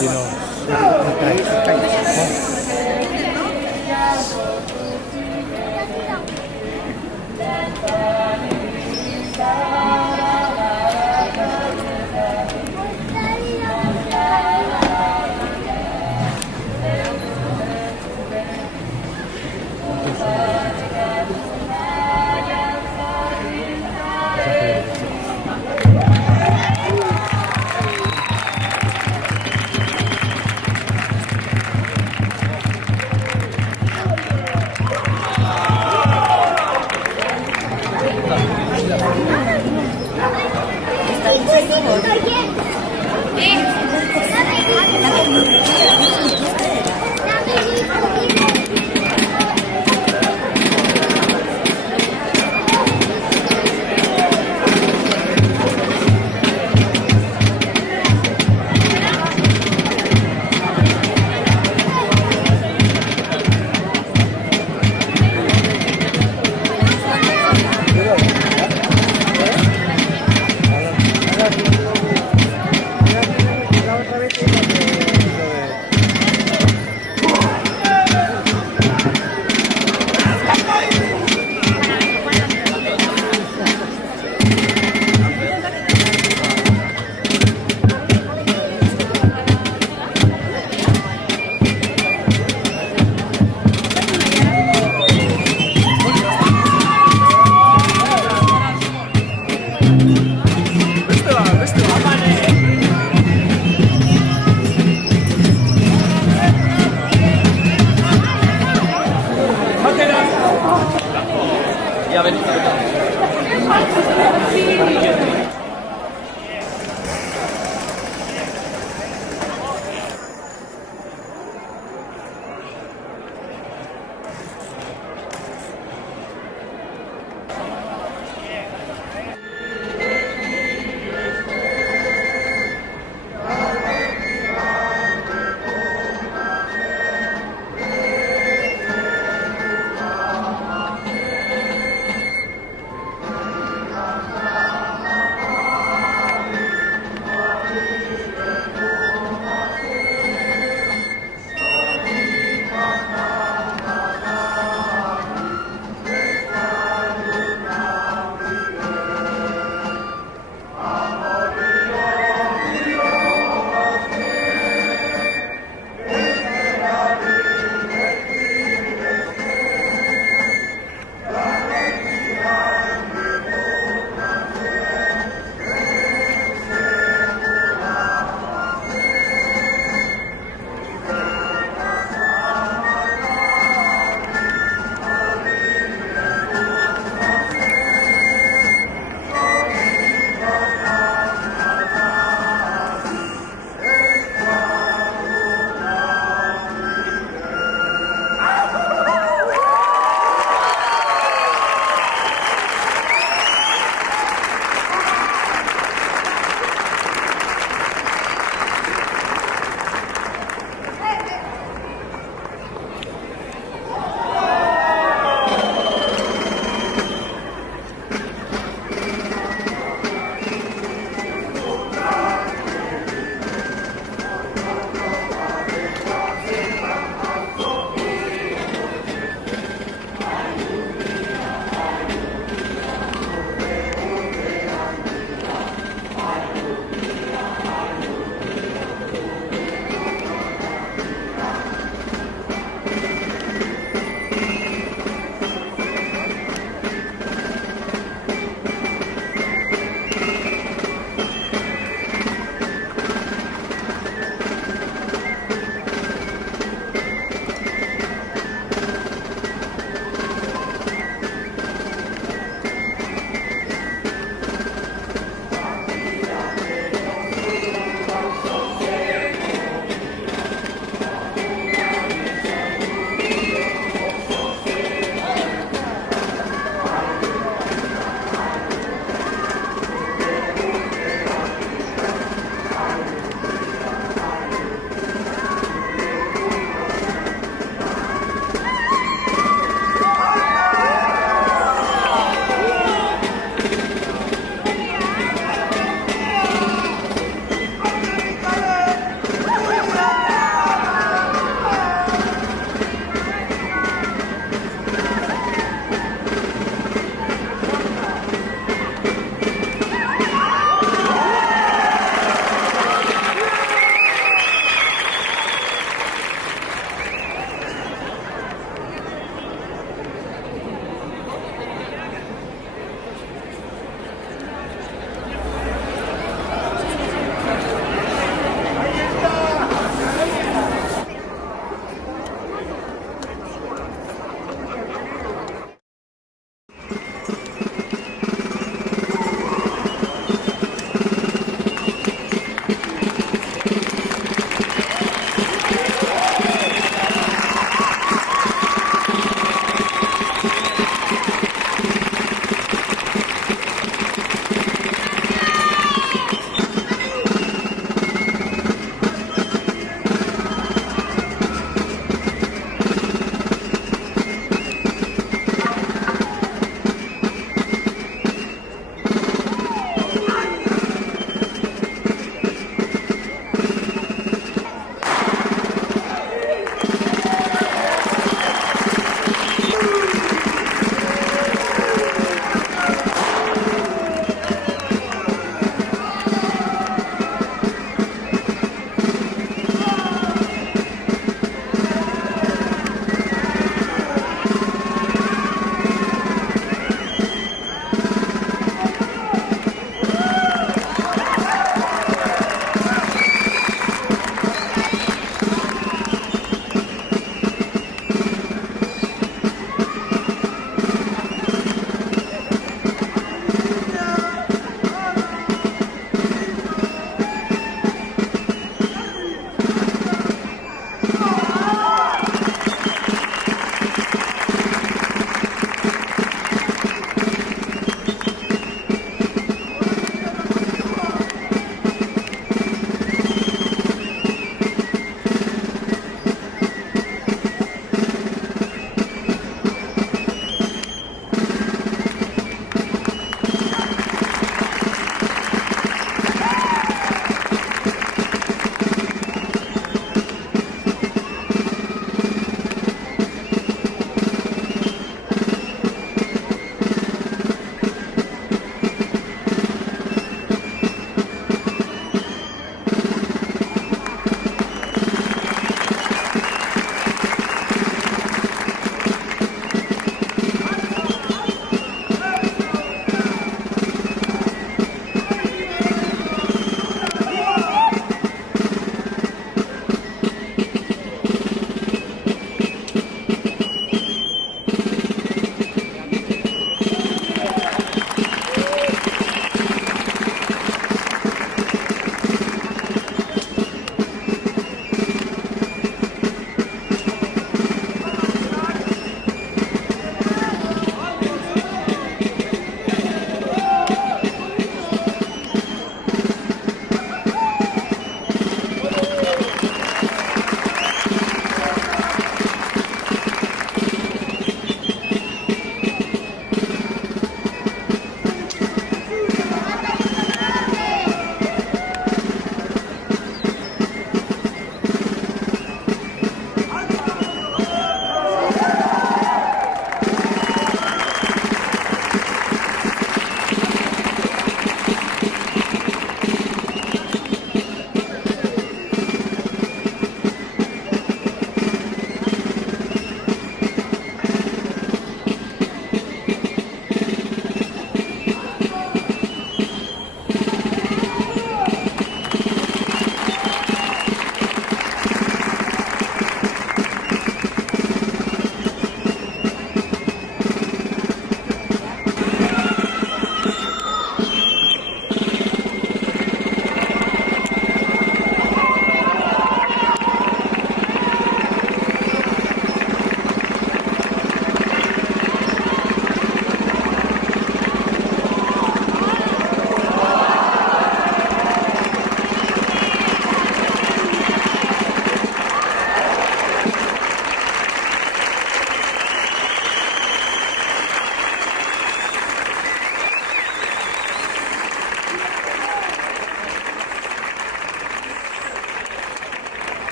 Dino.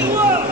Uau!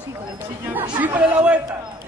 Símbole la vuelta.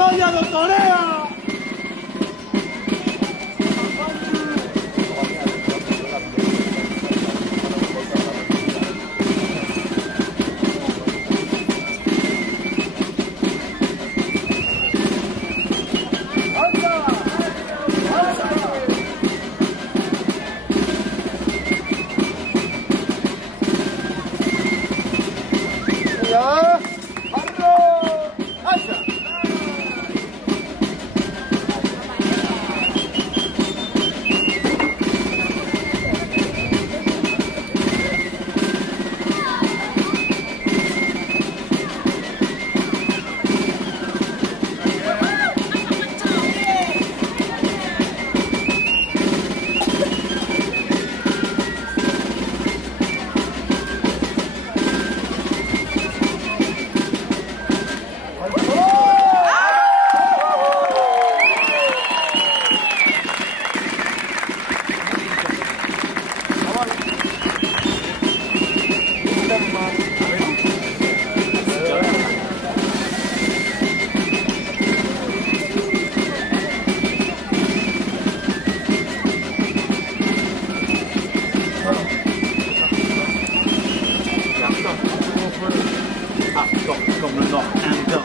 magia lo torea. Comme le Nord Indien.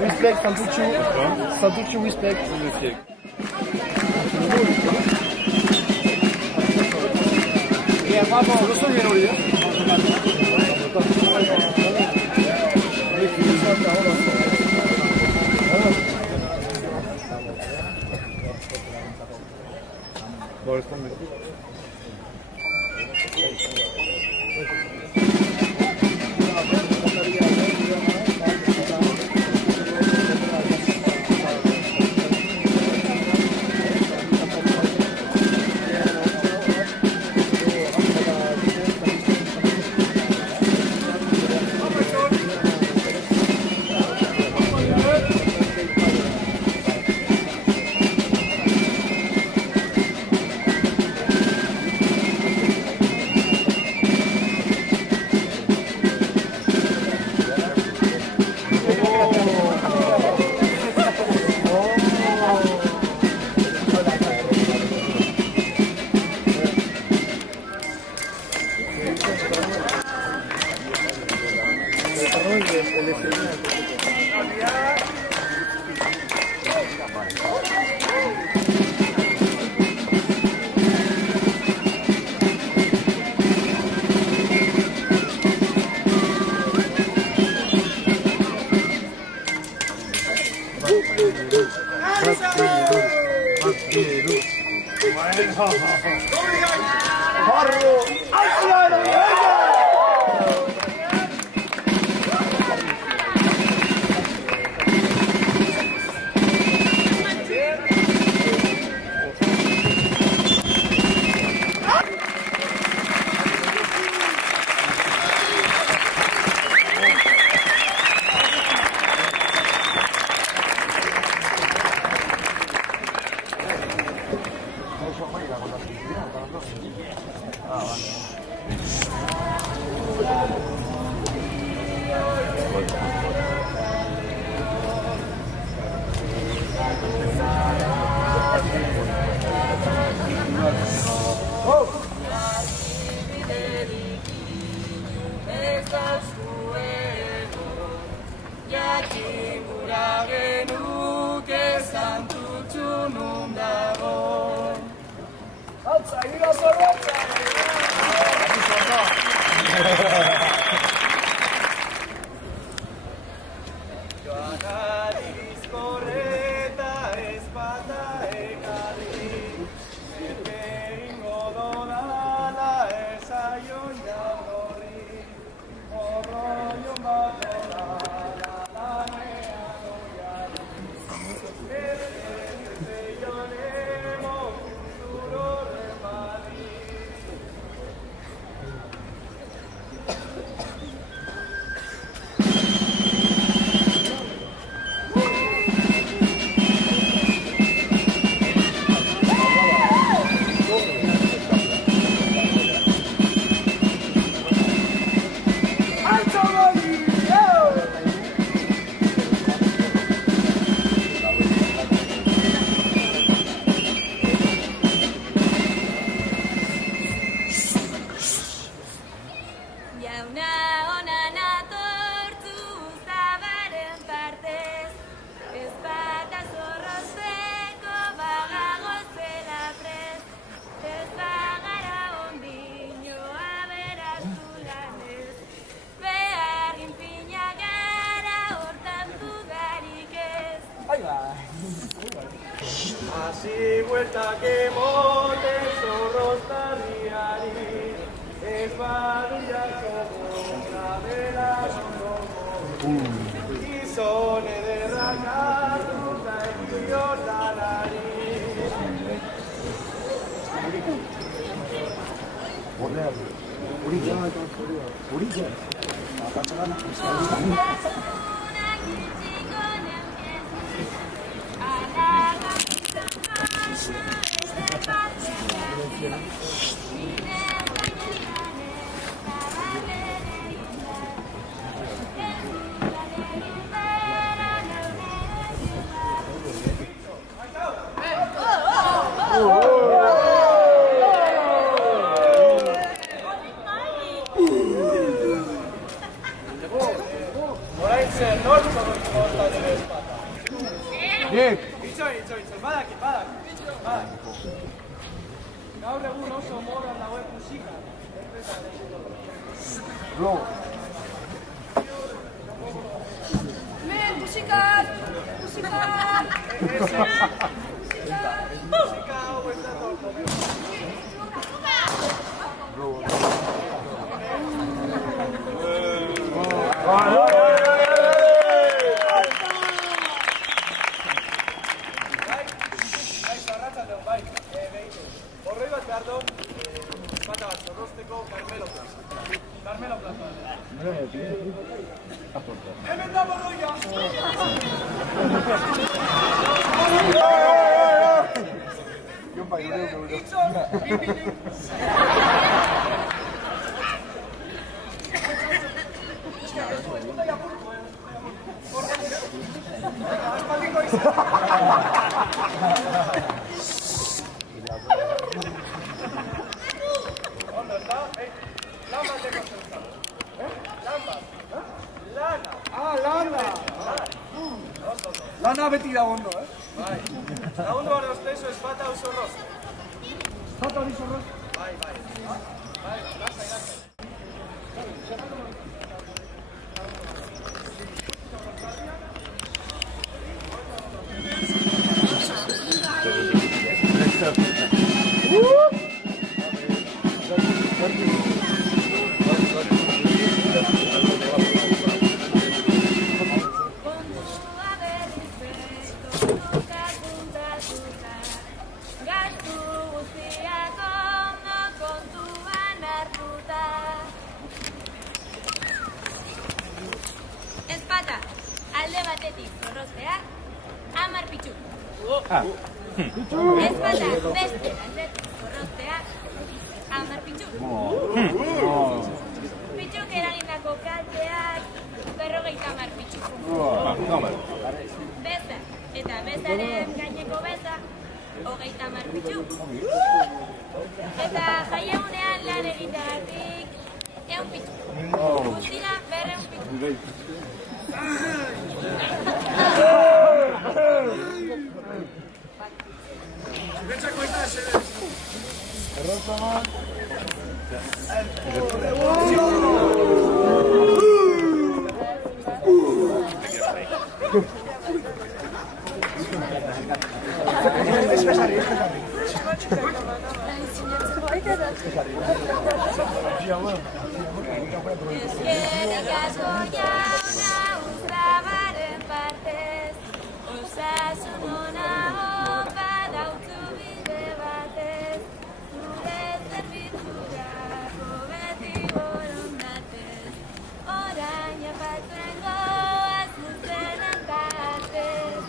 Respect, Santucci, respect. Solo viene oraya. jakin gura genuke santutxu nun dago. Altza, gira zorrotza! Joan adizkorreta ezpata ekarri, zerke ingo dodala ezaion jardorri, morroion bat dodala lanean oiarri, zeion emo futuro remadri. Jauna ona natortu zabaren partez, ez bata zorrozteko bagago zela prez, ez bagara ondino aberastu lanez, behar gintzina gara hortan dudarik ez. Hasi bueltak emoten zorroztarriari, ez baduriako gora bera zonoko. Gizon ederrak hartuta entzio lanari. Unak iritsiko neukezi, alaka ez batzea, nire Orain zer, nor zorrozko hortan ere ezpata. Nik! Itxoin, badakit. Gaur egun oso modan dagoen musika. Bro! Musika Hau ez da torko. Horroi bat behar du, bata bat zorrozteko Carmelo Plaza. Hemen da borroia! Aspaldiko izan! Ondo, ez da? Lan bateko zeutzen. Lan bat? Lana! Lana! Lana beti da ondo, Bai. Lagundu gara ostezo ez bat hau zorroz. Zata hori zorroz? Bai. Lasai. Kontua berriz bekoka kontatuta, gastu guztiak ondo kontuan hartuta. Ezpata, alde batetik zorroztea, 10 pitxu. Ezpata, beste aldetik zorroztea, 10 pitxu. Pitxuk eragindako kalteak 50 pitxu. Beza eta bezaren gaineko beza 30 pitxu. Eta jaiegunean lan egiteagatik 100 pitxu. Guztira 200 pitxu. Eskerrik asko jauna uzabaren partez, osasun onago badautzu bide batez, zure zerbitzurako beti borondatez, orain apatzen goaz zuzenen tartez.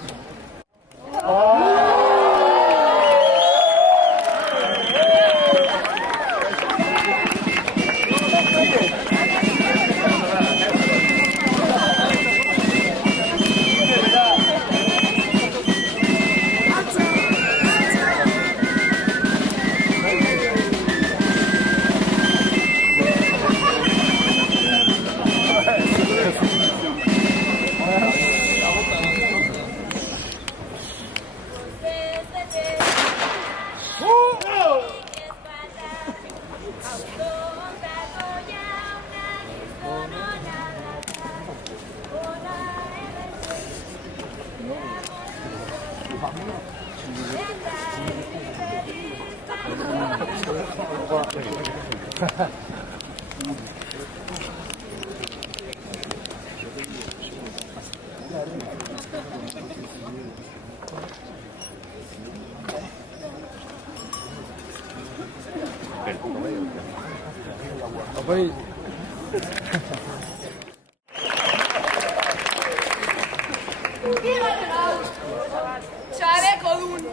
Txareko dun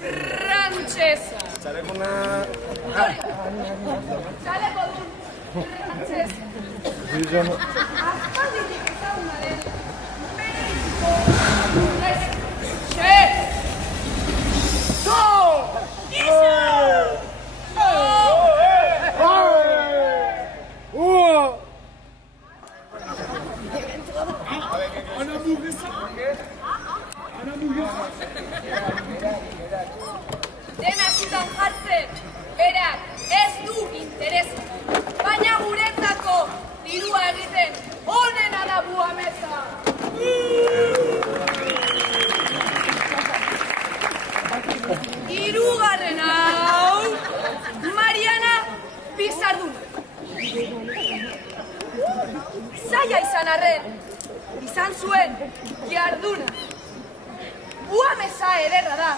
frantsesa. Txareko dun frantsesa. Aspalditik ezaguna den Mediko Chef. Dena zidan jartzen, berak ez du interesa, baina guretzako dirua egiten onena da buameza. Hirugarren hau, Mariana Bizarduna. Zaila izan arren, izan zuen jarduna. Buameza ederra da,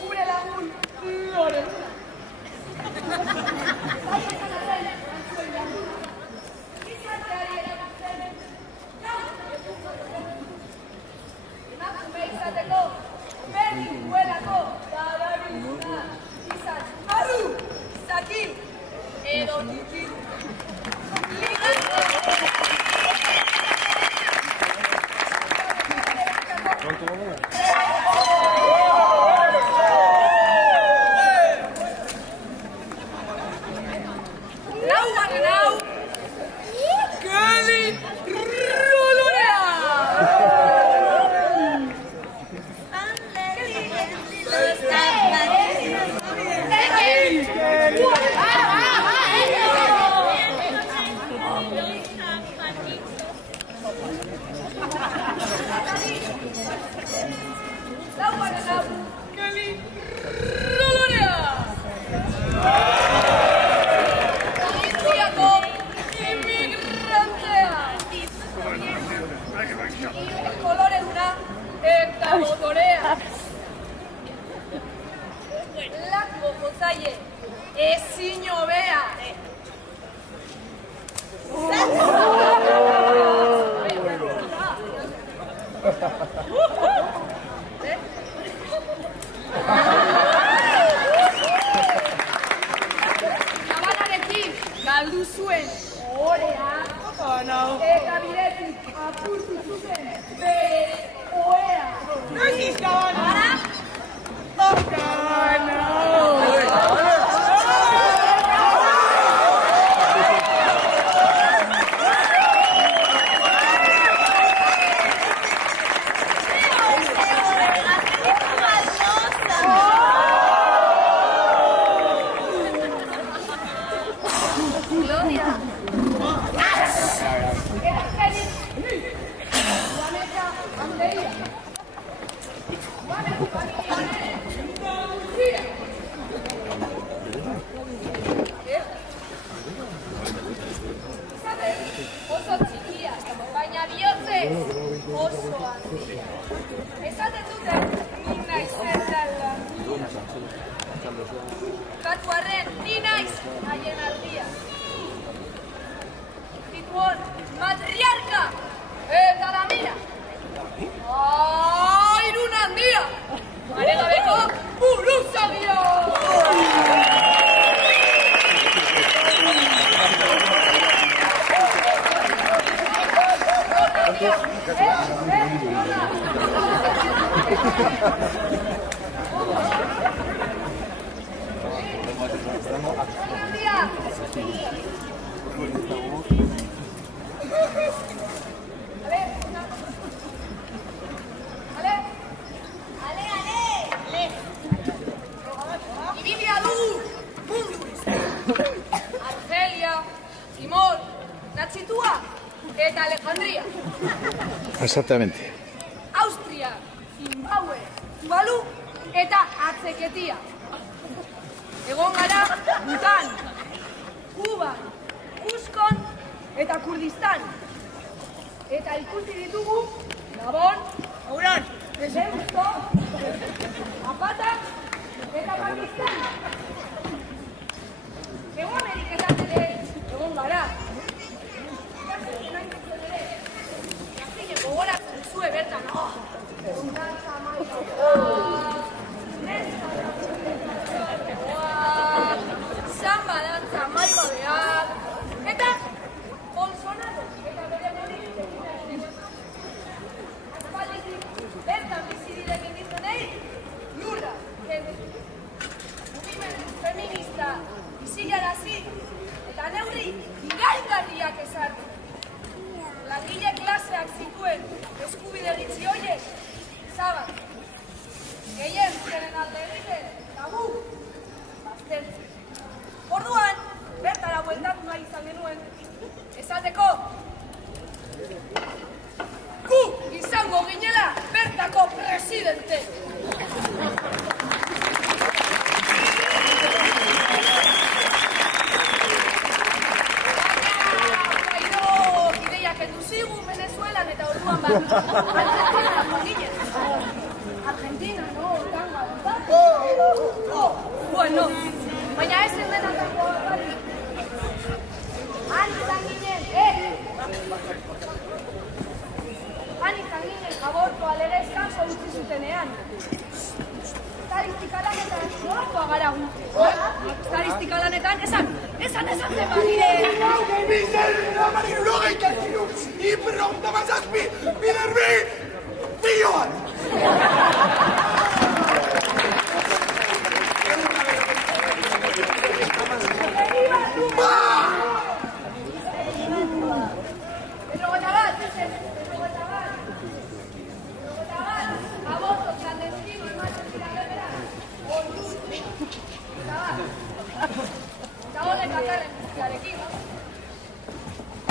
gure lagun Lorenza. Zaila izan arren, zuen jarduna. Gizarteari erabatzen, emakume izateko, berdin duelako, darabilguna. Izan, arru, zaki, edo tikiru. Laugarren hau, Kelly Rolorea! Laugarren hau, Kelly Rolorea! Galiziako inmigrantea! Koloreduna eta motorea! Lako jotzaile, ezin hobea! Gabanarekin galdu zuen ohorea eta bidetik apurtu zuten bere ohea. Noiz Gabana? Gloria. Esaten dute, ni naiz zertala. Katuarren, ni naiz haien ardia. Tituon, matriarka, eta la mira. Irun handia, paregabeko buruzagia! Argelia, Timor, Natxitua eta Alejandria. Exactamente. Austria, Zimbabue, Tuvalu eta Atzeketia. Egon gara Bhutan, Kuba, Kuskon eta Kurdistan. Eta ikusi ditugu Gabon, Auran, Deusto, Apata eta Pakistan. Egon Ameriketan ere, egon gara. Gogoratzen zue bertan. Samba dantza maibadeak. Eta Bolsonaro eta bere morik. Aspalditik bertan bizi diren indizonei lurra kendu. Mugimendu feminista bizilarazi eta neurri iraingarriak ezarri. Langile klaseak zituen eskubide gitzi horiek zabat. Gehien zeren alde egiten, tabu, baztertzen. Orduan, bertara bueltatu nahi izan genuen, esateko gu izango ginela bertako presidente. Venezuelan eta orduan bat. Argentina, no, tanga, bueno, baina ez zen denatako bari. Han izan ginen, Han izan ginen abortoa legez kanso utzi zutenean. Estatistika lanetan, nolakoa gara gu? Estatistika lanetan, esan zen bagire. Eta honek atarren guztiarekin.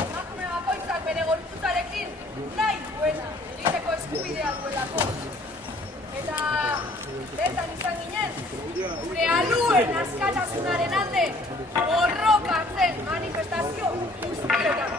Emakume bakoitzak bere gorputzarekin nahi duena egiteko eskubidea duelako. Eta bertan izan ginen, gure aluen askatasunaren alde borrokatzen manifestazio guztietan.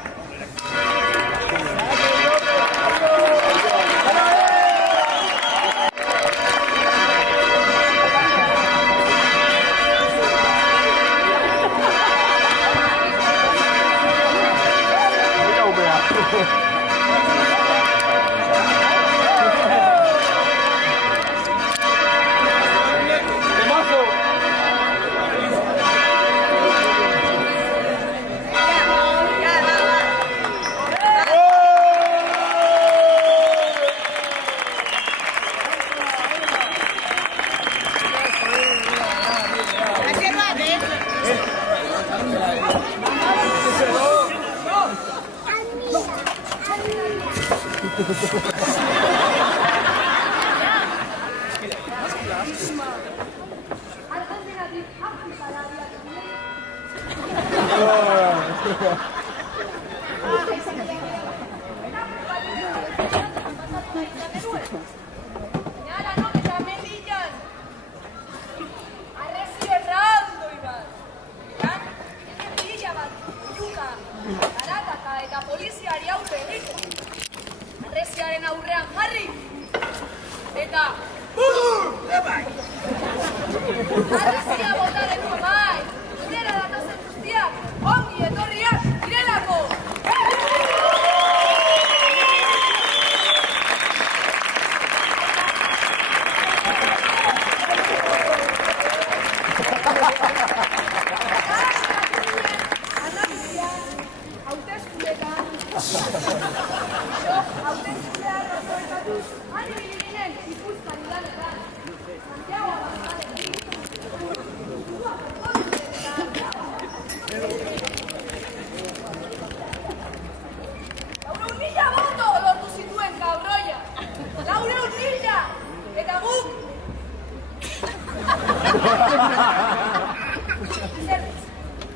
Eta, Galizia bota denuen bai, gurera datozen guztiak, ongi etorriak direlako!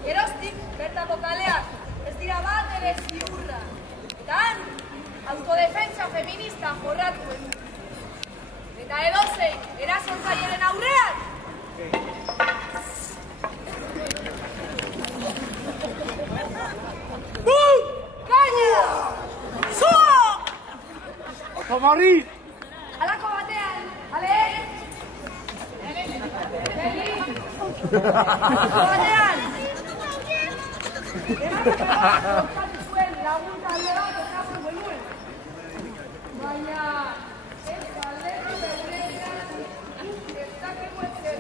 Geroztik, bertako kaleak, ez dira bat ere ziurra. Eta han, autodefentsa feminista jorratu edu. Eta edozein, erasotzaileen aurrean! Kaina! Zua! Tomarri! Halako batean, ale! Batean! Jokatu zuen lagun talde bat ekatzen genuen. Baina, ez galdetu begunean, ez dakegu ezer.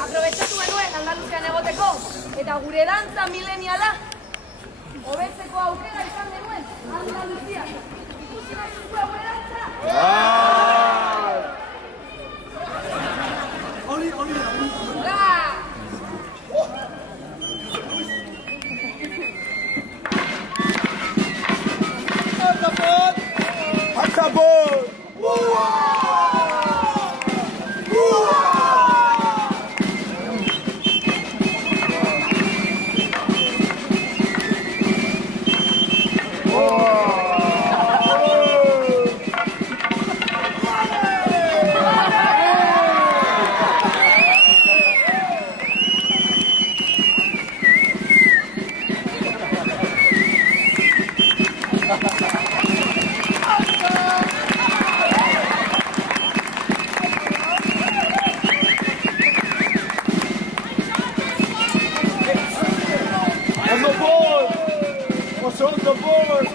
Aprobetxatu genuen Andaluzian egoteko, eta gure dantza mileniala hobetzeko aukera izan genuen Andaluzian. Ikusi nahi zuzua gure dantza? On the board! What's on the board?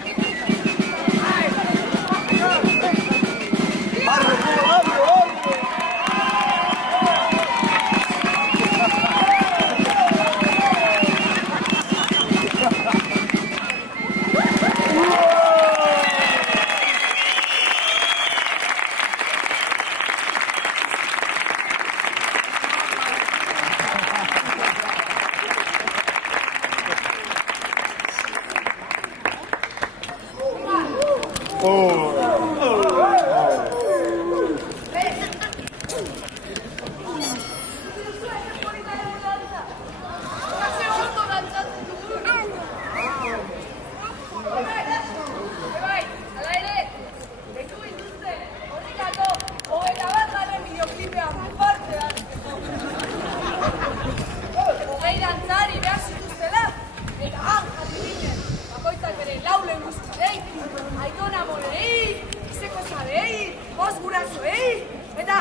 Eta,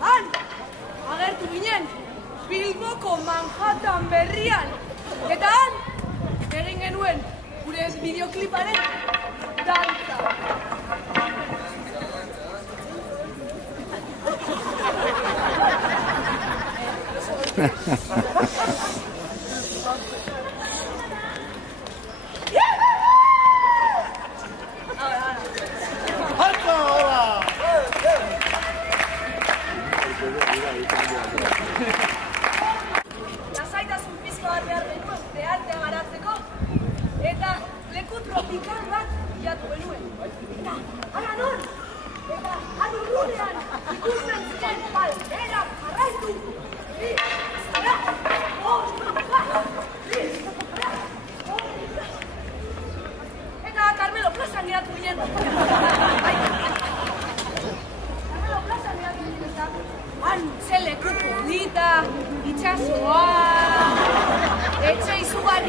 han, agertu ginen, Bilboko Manhattan berrian. Eta han, egin genuen, gure bideokliparen dantza. Lasaitasun pizko bat behar genuen, behartea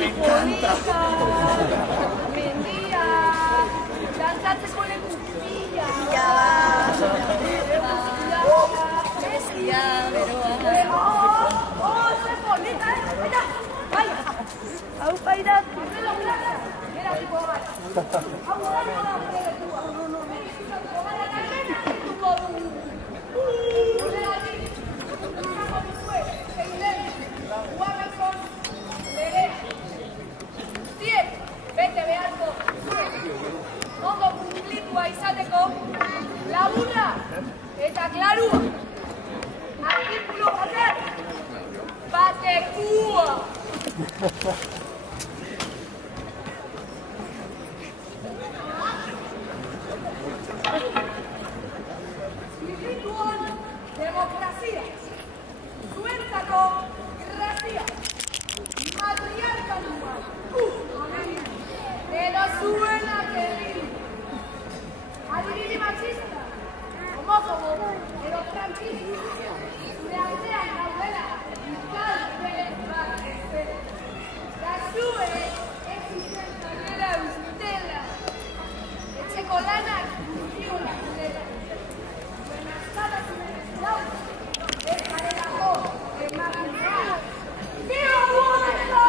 polita, mendia, dantzatzeko leku pila. Bestia, beroa. Ze polita, Eta, bai, hau paira, horrela gulata, bera tipo gara. Hau gara da gure lekua. Berizitatuko gara eta gena dituko dugu. Horregatik, izango duzue, zein den, guarrazon, lege. Guztiek, bete beharko zuen, ondo kumplitua izateko, laburra eta klarua. Artikulu batek, batekua. Zirrituan demokrazia, zuentzako grazia, matriarkalua, edo zuenak egin. Adibide machista, homofobo, edo tranquista, zure artean daudela, izan bere bat ezbera. Da zue, ez izen zarela ustela, etxeko lanak guztiola zela. Zuen askatasunen eskuau, ez garelako emakumea. Bio guaneko!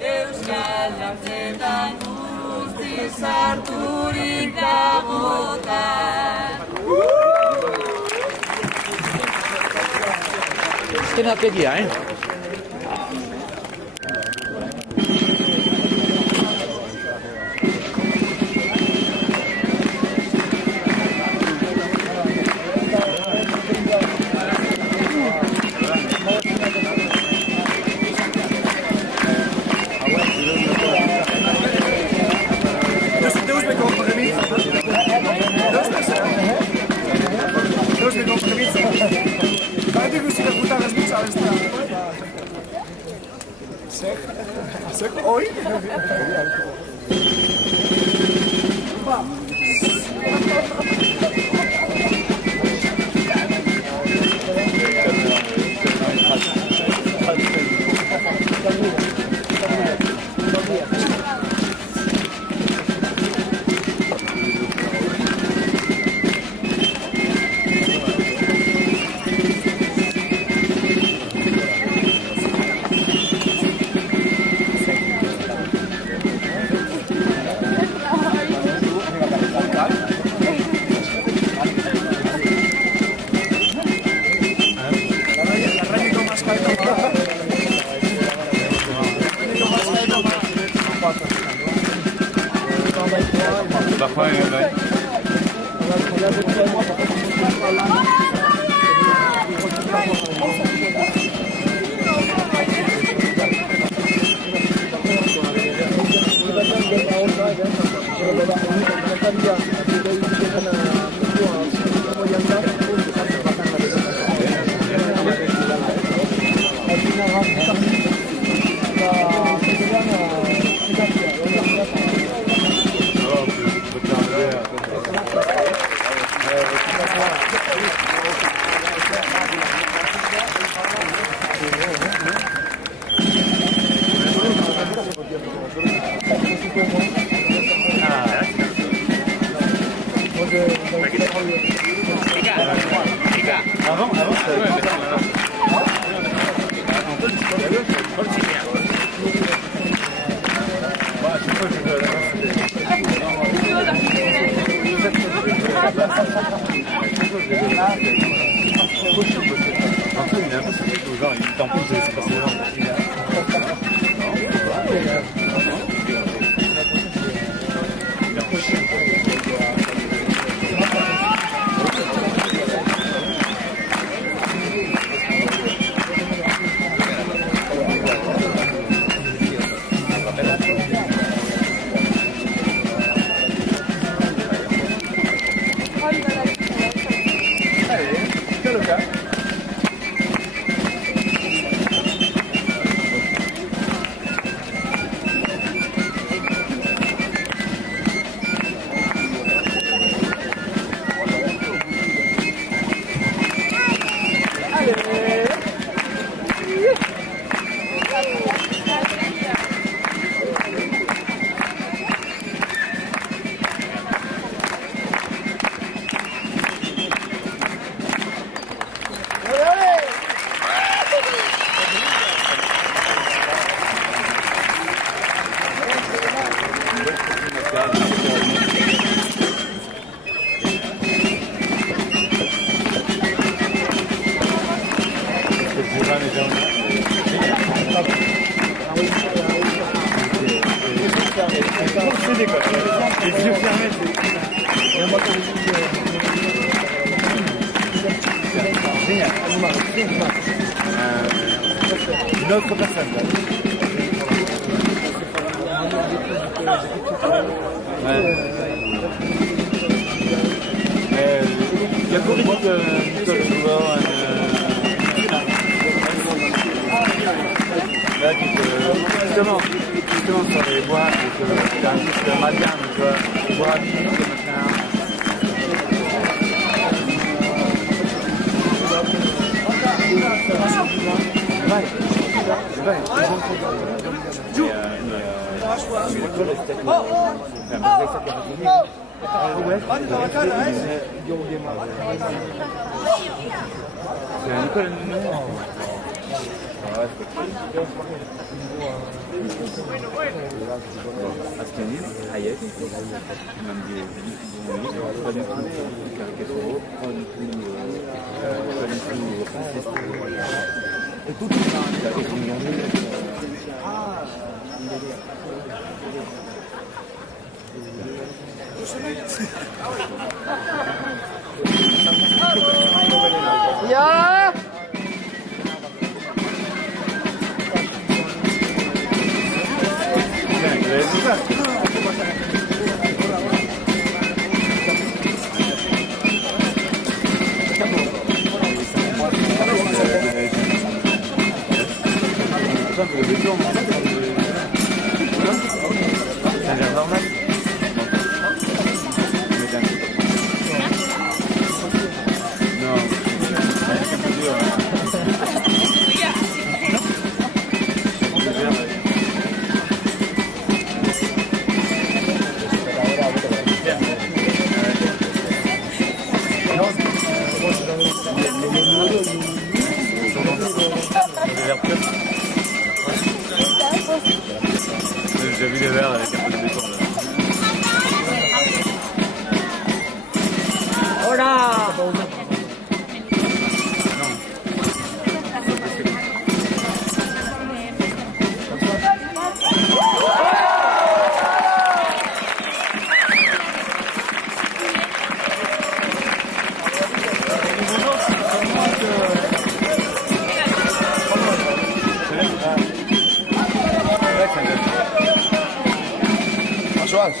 Euskal Antzetan guztiz harturik dagotan. Este no quería, ¿eh? Dus ben ik op de gebied. Dus ben ik op de gebied. Waar die gusti da puta las muchas esta. Zeg hoy. Une autre personne. Jag tror inte Nicole skulle vara justement sur les bois, c'est un disque Madian, tu vois, bois, machin. Hadi da bakana, azkenik, haiek, eman die Ja! J'ai vu les verres avec un peu de béton. Joás.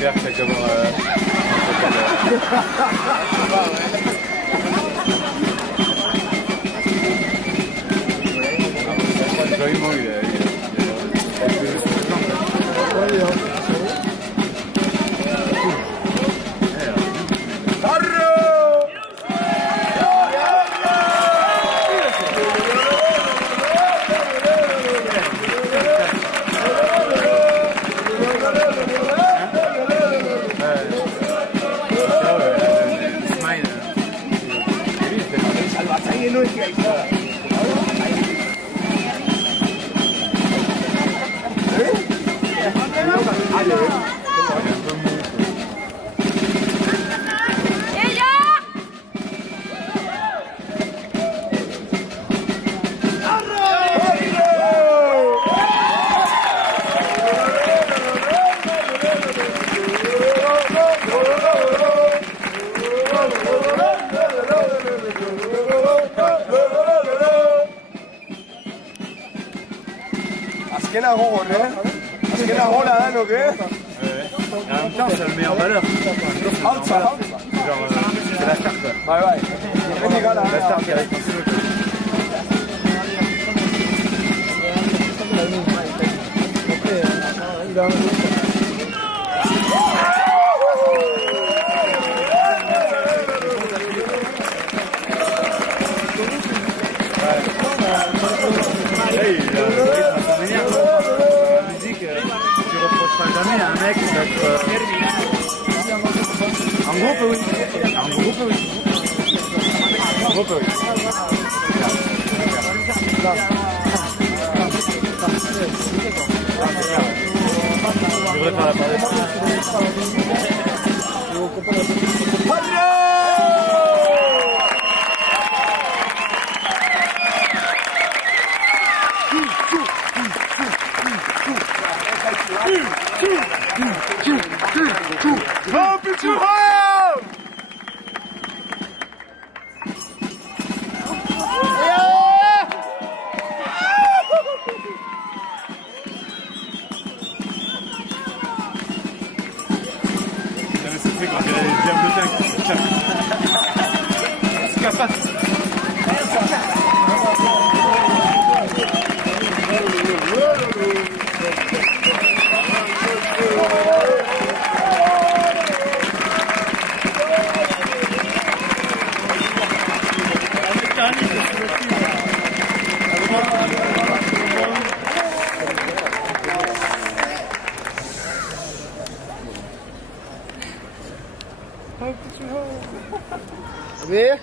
J'espère que ça commence. Joliment, il a Azkena gogor, Azkena gola da, no, En même temps, ça le met en valeur. Altza, Genre, Bai, bai. Hemendik gara. Hey, la musique, tu reprocheras jamais à un mec d'être... En groupe, oui. En groupe, oui. En groupe, oui. Je devrais faire la parole. Go, Pichuho! J'avais soufflé quand il y avait les diablotins qui se tapent. C'est capable. Ver?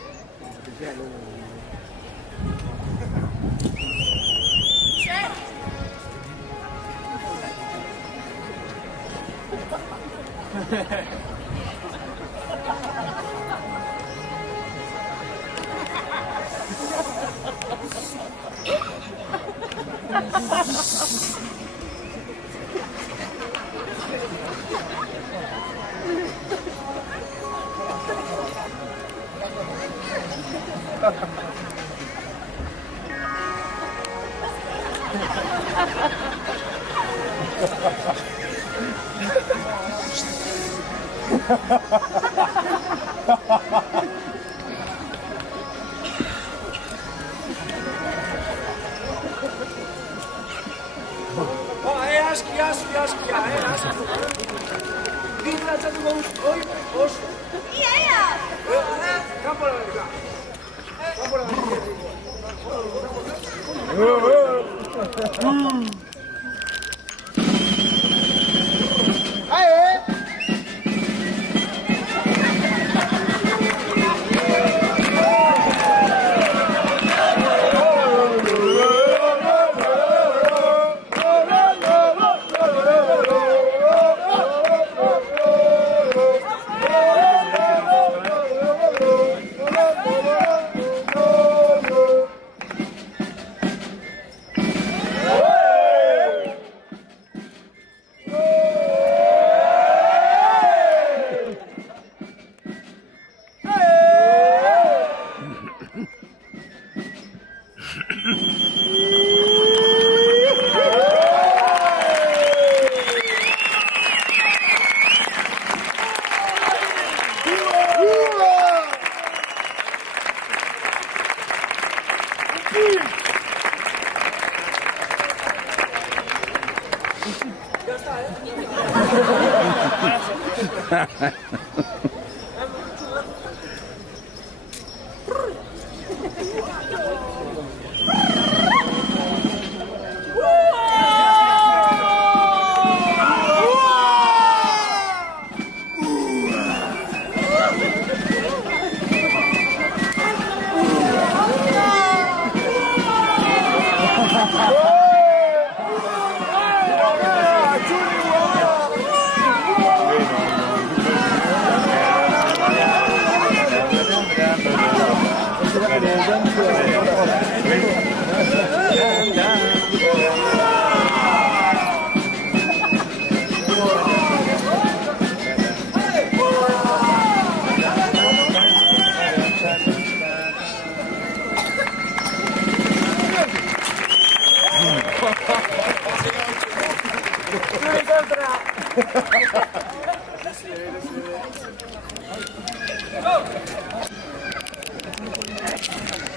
Aski, aski. Vitra txatuko oi, oso. Ia! Kanpora begira. Kanpora begira.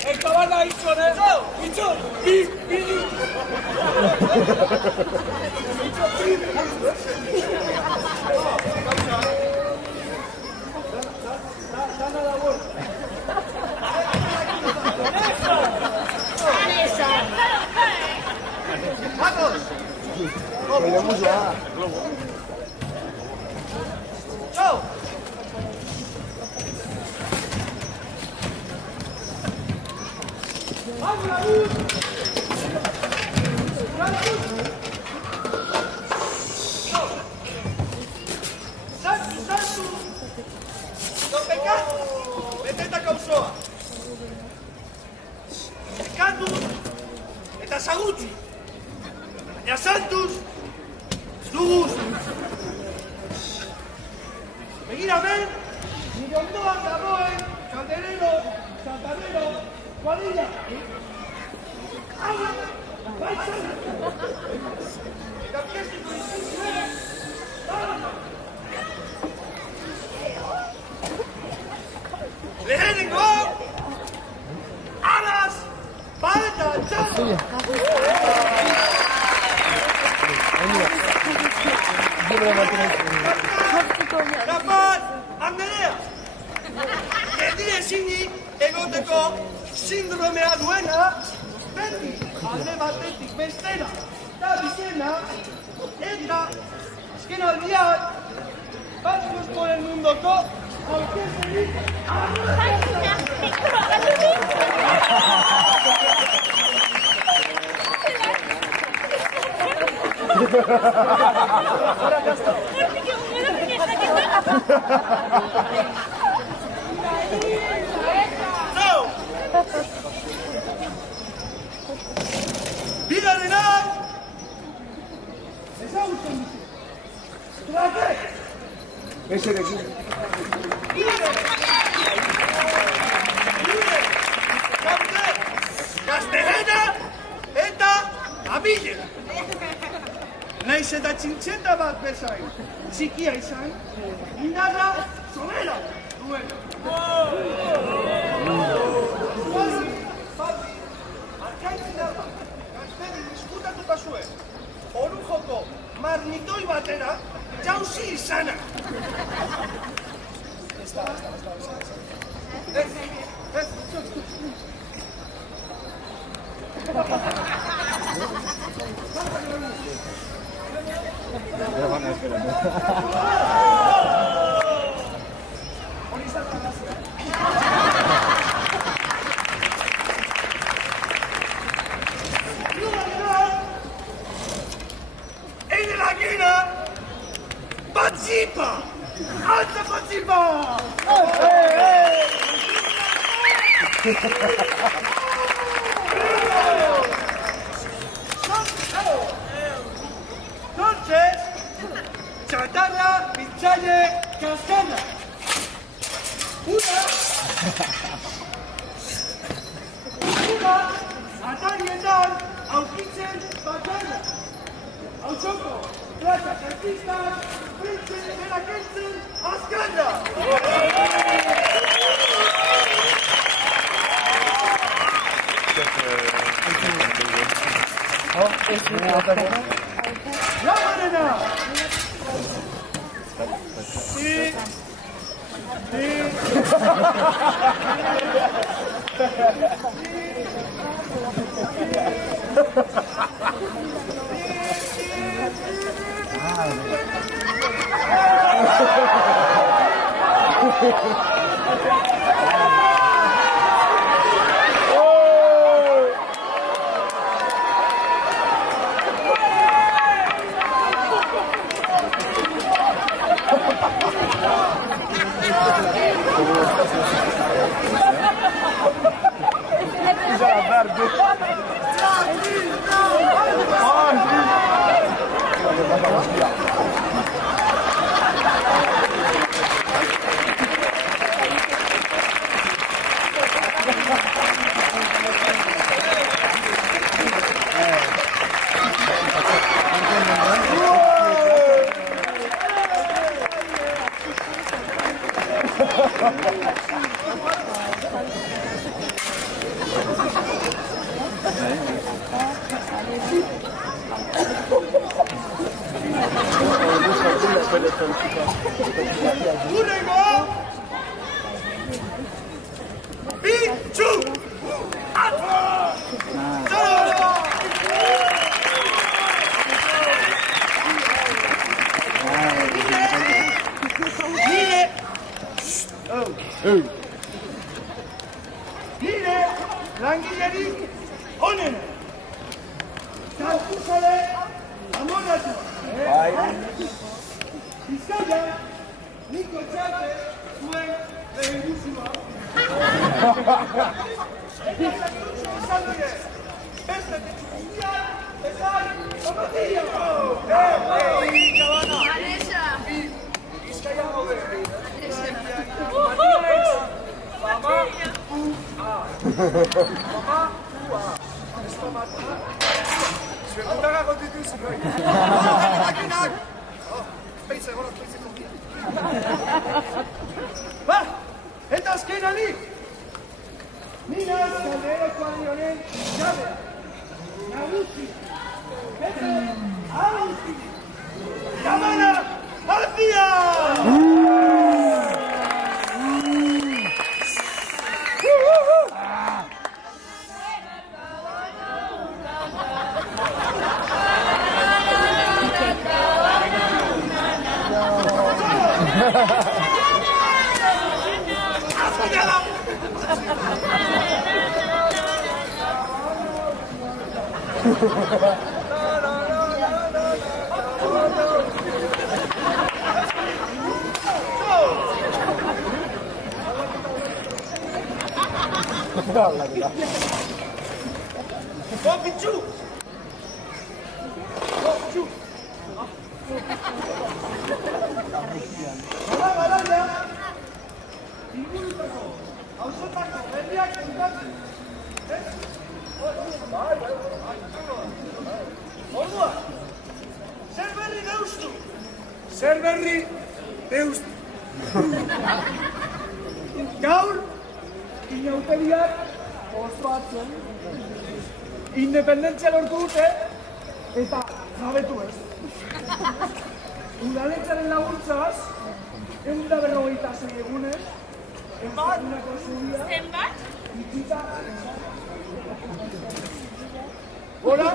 Eta bada itxon, itxon, bi. Santu! Topeka! Beteta kauzoa! Ekanduz eta zagutzi! Baina santuz duguz! Begira ben, nire ondoan dagoen Calderero, Santanero, Guadilla! Hau! Baitzan! Eta orkestuko izuzuen! Lehenengo! Alas! Baeta! Txalo! Rapaz! Anderea! Erdi ezinik egoteko sindromea duena beti alde batetik bestera da bizena eta azken aldian Batzkoskoren mundoko aurkezpenik Bidarenak ezagutzen dizu. Trake! Eserekin. Gure! Gaude! Gaztelena eta abilena! Naiz eta txintxeta bat bezain, txikia izan, indarra sobera duena. Bazi, arkaitzina bat, gazteri diskutatuta zuen, orujoko marmitoi batera jauzi izana. Ez. Patzipa! Alta patzipa! Entonces, chatarra, pinchalle, cascada. Una, atarietan, aurkitzen bakarra. Auzoko, plazak artistak, printzen erakentzen, azkarra! Lamarena! Hurrengo! Bitxu! Nire langilerik onena. Zartuzale amoratu. Bizkaia, niko txate zuen lehenguzua. Eta zartuzio izan dure. Beste txuzian, bezan, tomatilla. Vanessa! Bizkaia gaude. Mama, Zueguntara gotitu zuen. Makinak! Peitze, gora, peitze konbia. Ba, eta azken ali! Nina kalderokoan honen jabea. Nagusi. Bete, agusi. Yamana, Azia! Oh, Pichu! Oh, Pichu! Gara, ingurutako, hausotako, herriak entzatu. Ordua, zer berri deustu? Zer berri deustu. Gaur, inauteriak ospatzen, independentzia lortu dute, eta jabetu ez. Udaletxaren laguntzaz, 156 egunez, entzatunako zubia, Zenbat? itxita, gora,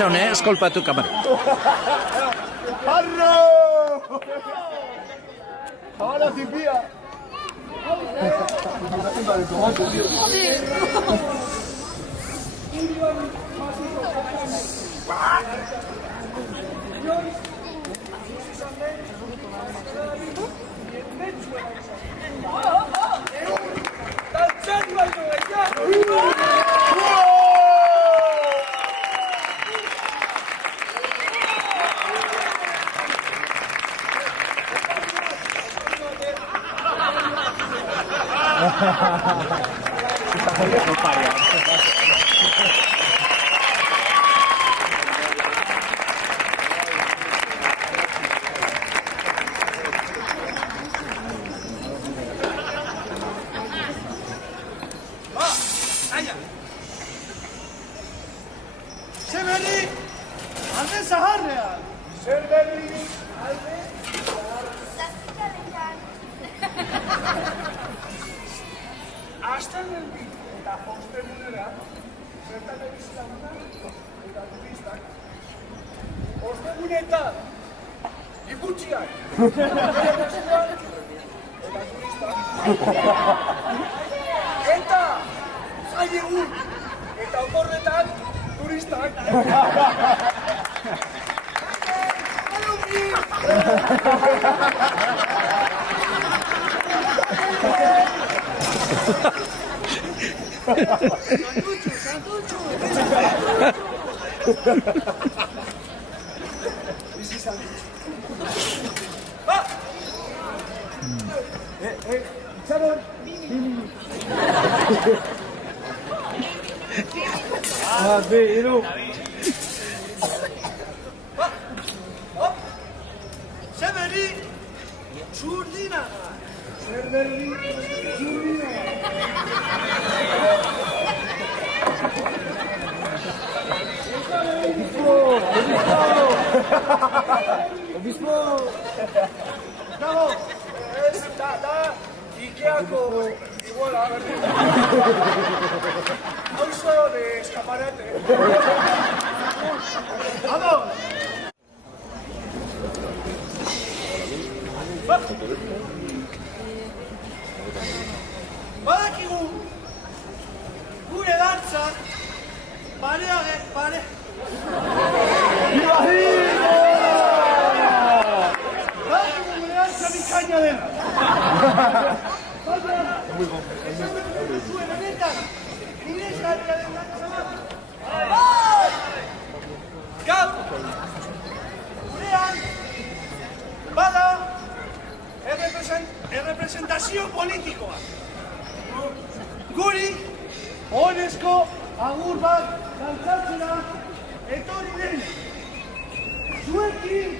Txaune, eskolpatu kamara. Arro! Ahora zipia! Zer berri, alde zaharrean! Zer berri, alde Astelendik eta ostegunera, zertan egizilagunak eta turistak, ostegunetan, ikutsiak, eta turistak, eta jai egun, eta oporretan, turistak. Santutxu! Bizi izan dut. Itxaron. Bi, hiru. Zeberi, txurdina. Zerberri, zurdina. Obispo! Dago, ez, da, Ikeako iguala, berdin. Auzo de escaparate. Vamos! Badakigu, gure dantza, pare... Badakigu gure dantza bikaina dela. Zuen honetan, nire esgarria den dantza bat. Gaur, gurean, bada, errepresentazio politikoa. Guri, honezko agur bat dantzatzera etorri den. Zuekin,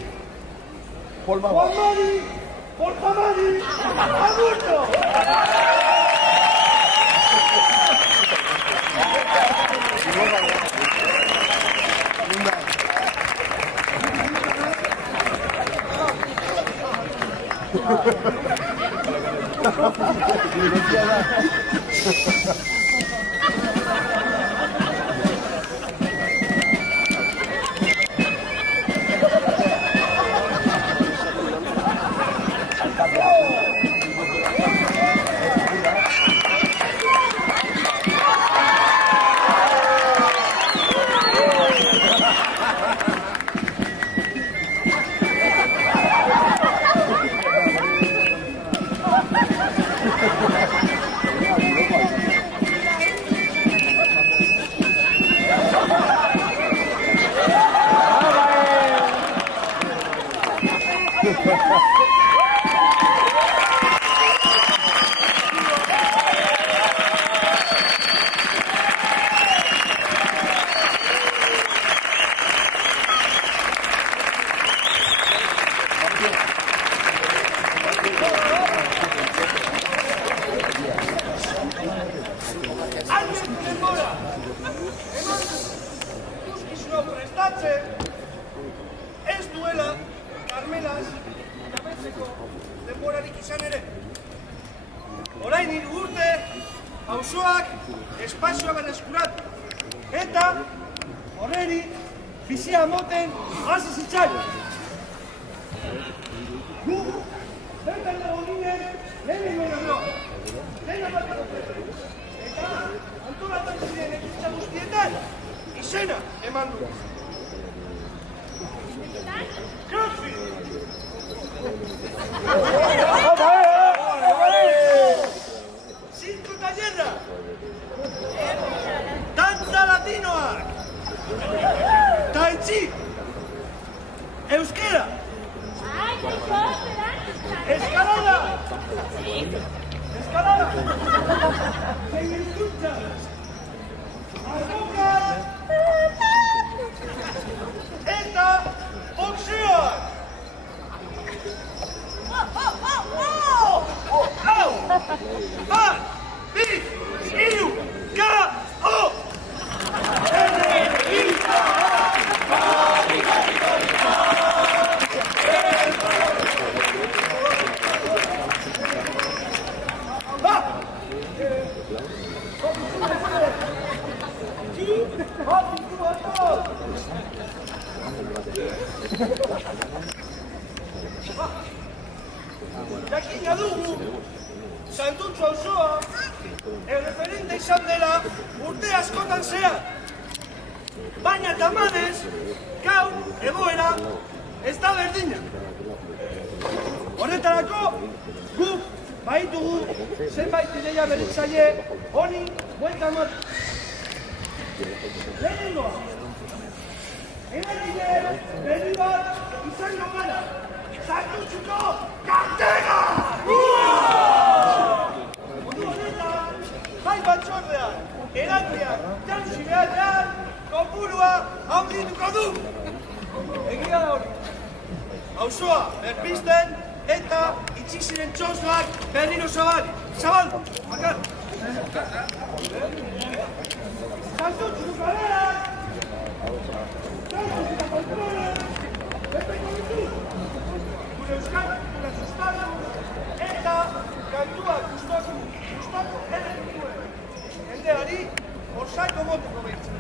Juanmari, agurto! Ez duela, Carmelaz, jabetzeko denborarik izan ere. Orain 3 urte, auzoak espazioa berreskuratu. Eta horreri bizia moten hasi zitzaion. Gu, bertan dago ginen, lehenengo erroa. Dena bat eta antolatzen ziren ekintza guztietan, izena eman du. Crossfit! Circo Tallerra! Danza latinoak! Tai Chi! Euskera! Eskalada! Eskalada! Zein hizkuntza! Arbokat! Eta boxeoak! Bat, bi, hiru, K.O. Jakina dugu, Santutxo auzoa, erreferente izan dela urte askotan zehar. Baina tamanez, gaur egoera ez da berdina. Horretarako, guk baitugu zenbait ideia berritzaile honi buelta emat. Lehenengoa, Eragile berri bat izango gara. Zartutxuko kartega! Modu honetan, bai batzordean, eragileak jantzi beharrean, kopurua handituko du. Egia da hori. Auzoa berpizten eta itxi ziren txosnak berriro zabaldu. Bakar. Zartutxuko galera! Gure euskal kultura sustatu eta kantuak gustatu ere dituen. Jendeari orsako moteko behitzen.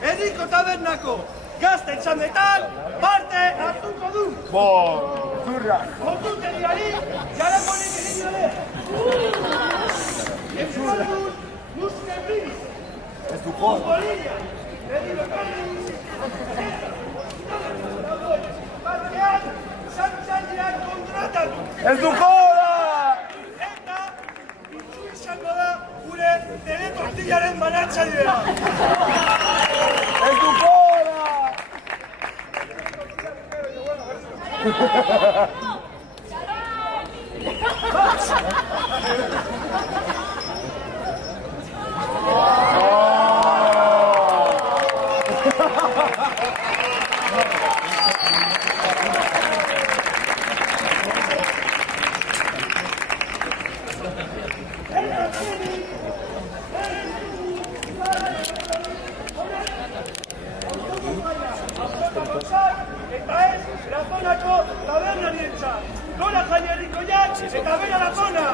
Herriko tabernako gazte txandetan parte hartuko du. Zurra. Kontuteriari jaramonik egin dure. Euskaldun musken biz. Ez du kol. Bolivia. Herriko kalliz. Partean, santzaileak kontratatu. Ez du kola! Eta, itxu izango da gure teletortillaren banatzailea. Ez du kola! Eta ez, Lazonako tabernarientzat. Gora jaiarrikoiak eta bera Lazona!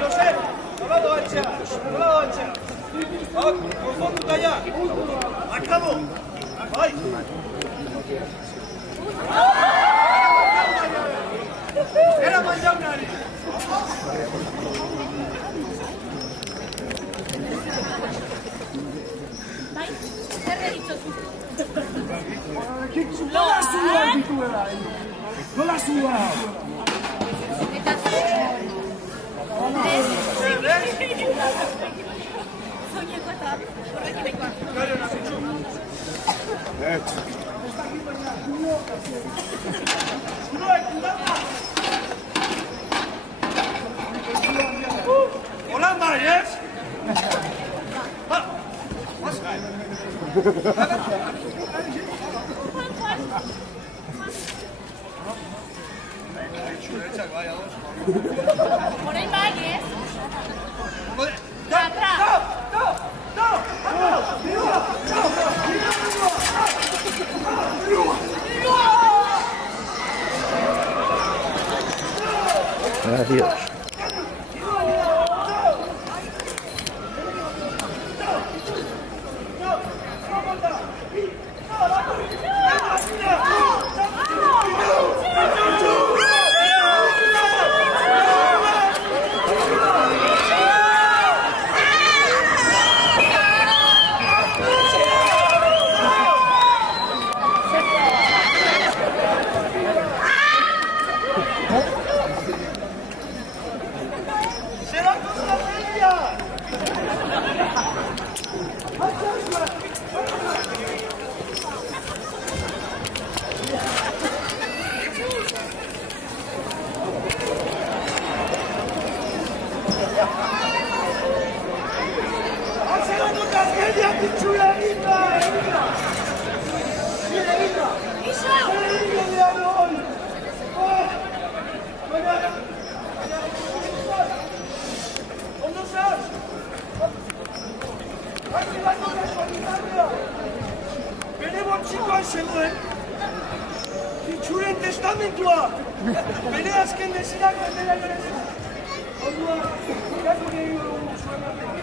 No sé, nolado antxa. Konfonduta ja. Akabo. Bai. Era manjaunari. Bai, zer deritzozu? Nola zua dituela? Nola zua? Eta soineko eta horrekinekoa. Holan bai, ez? Ba, Orain bai, ez? Adiós. poltsikoan zegoen, itxuren testamentua, bere azken desirak bendera ere zen. Orduan, irakurri egin dugu zuen artean.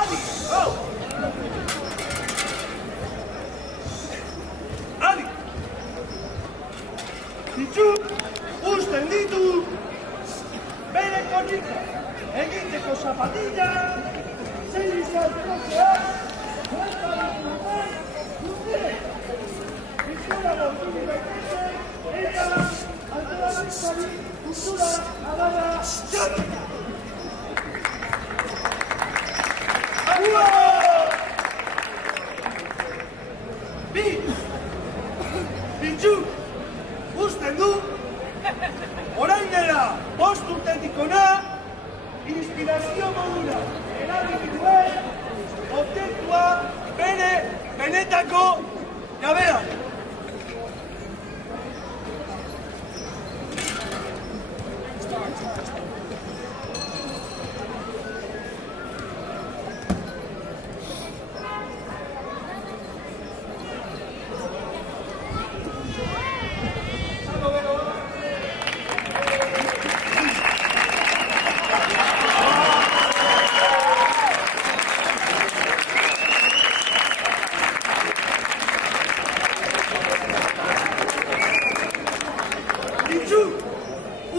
Adi, hau! Adi! Itxu, usten ditu, bere korrika, egiteko zapatilla, zein izateko zehar, Kultura gorturi daitezen, eta antolakuntzari kultura adara jarri. Bi! Bitxu! Usten du! Orain dela, 5 urtetik hona, inspirazio modura erabili duen objektua bere benetako jabean.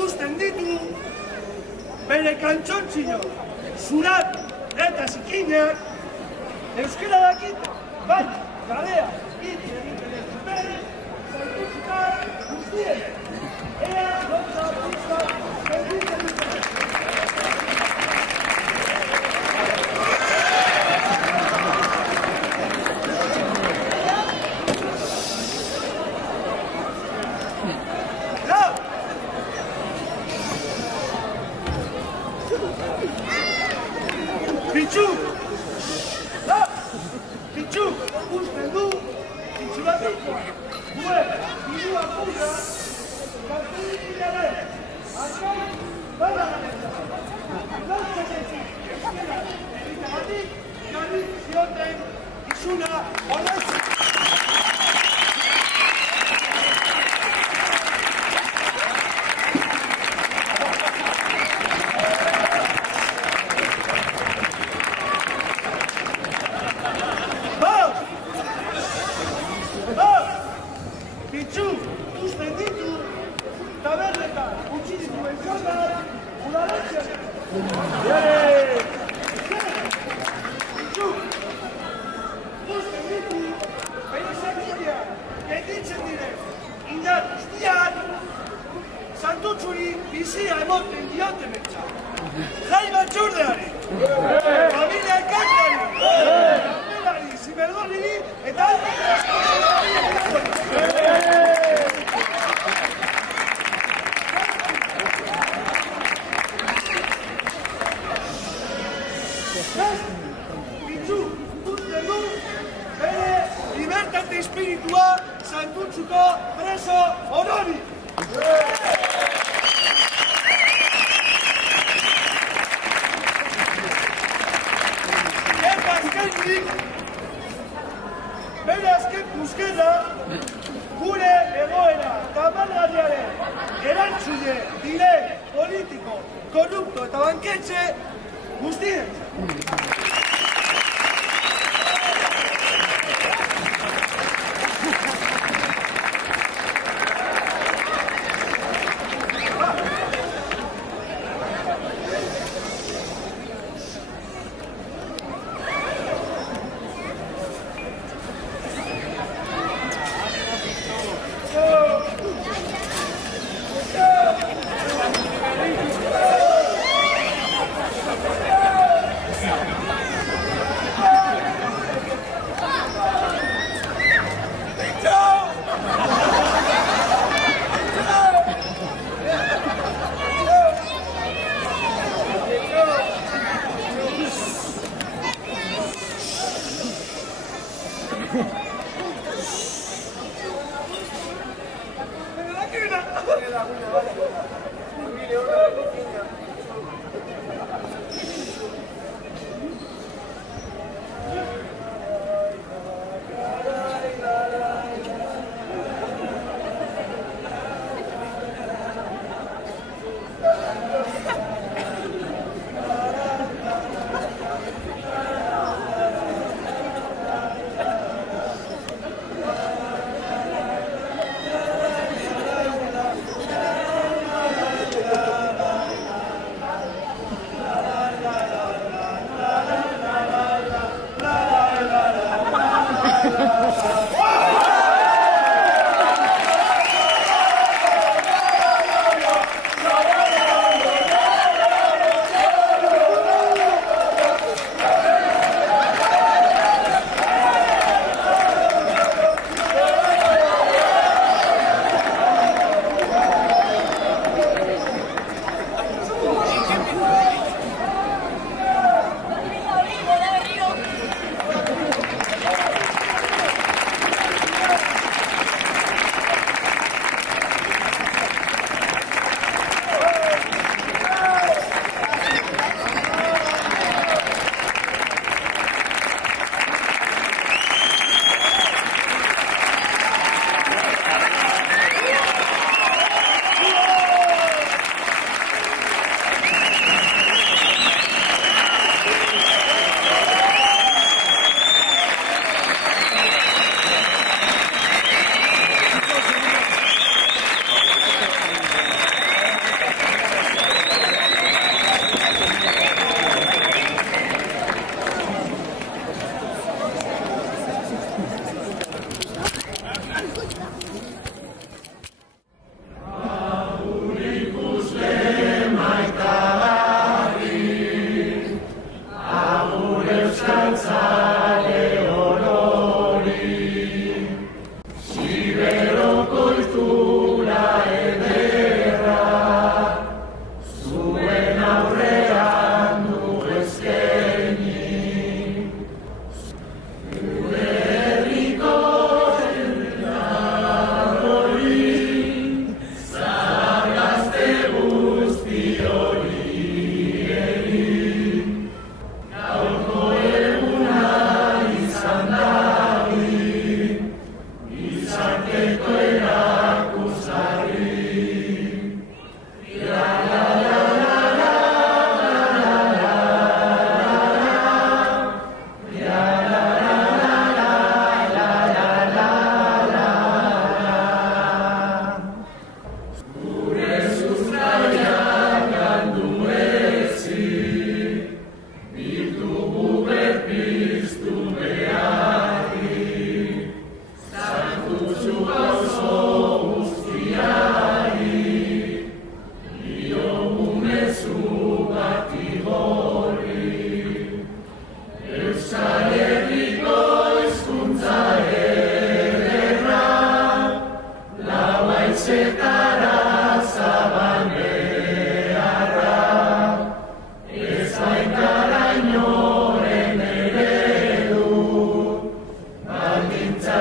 Usten ditu, bere kantxontzino, zurat eta zikinak, euskara dakit, baina, galea, hitz egiten ez duten, zaituzkan guztien, ea gauza pizka egiten duten. Bitxu! Bitxu! Usten du! Bitxuratikoa! Duen! Bidua pura! Karturik idare! Azkan! Bala ganetan! Lantzen ezik! Euskera! Egitagatik! Jarri zioten! Izuna! Horrezik! Bitxu, usten ditu, tabernetan utzi dituen zonak, udaletxean. Bitxu, usten ditu, bere zakidean, gelditzen diren, indar guztiak, Santutxuri bizia emoten dioten etxan. Jai Batzordeari, familia elkartari, gambelari, ziberdoniri, eta Bitxu, usten du, bere libertate espiritua Santutxuko preso orori. Eta azkenik, bere azken busqueta, gure egoera tamalgarriaren erantzule dire politiko, korrupto eta banketxe guztien.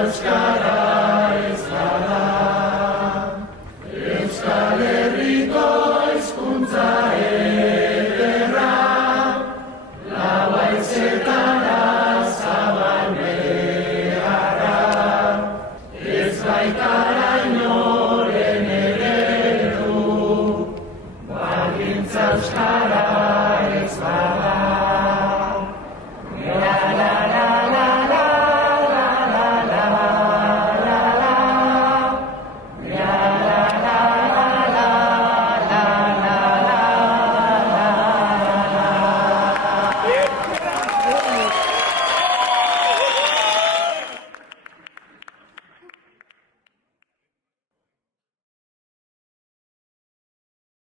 euskara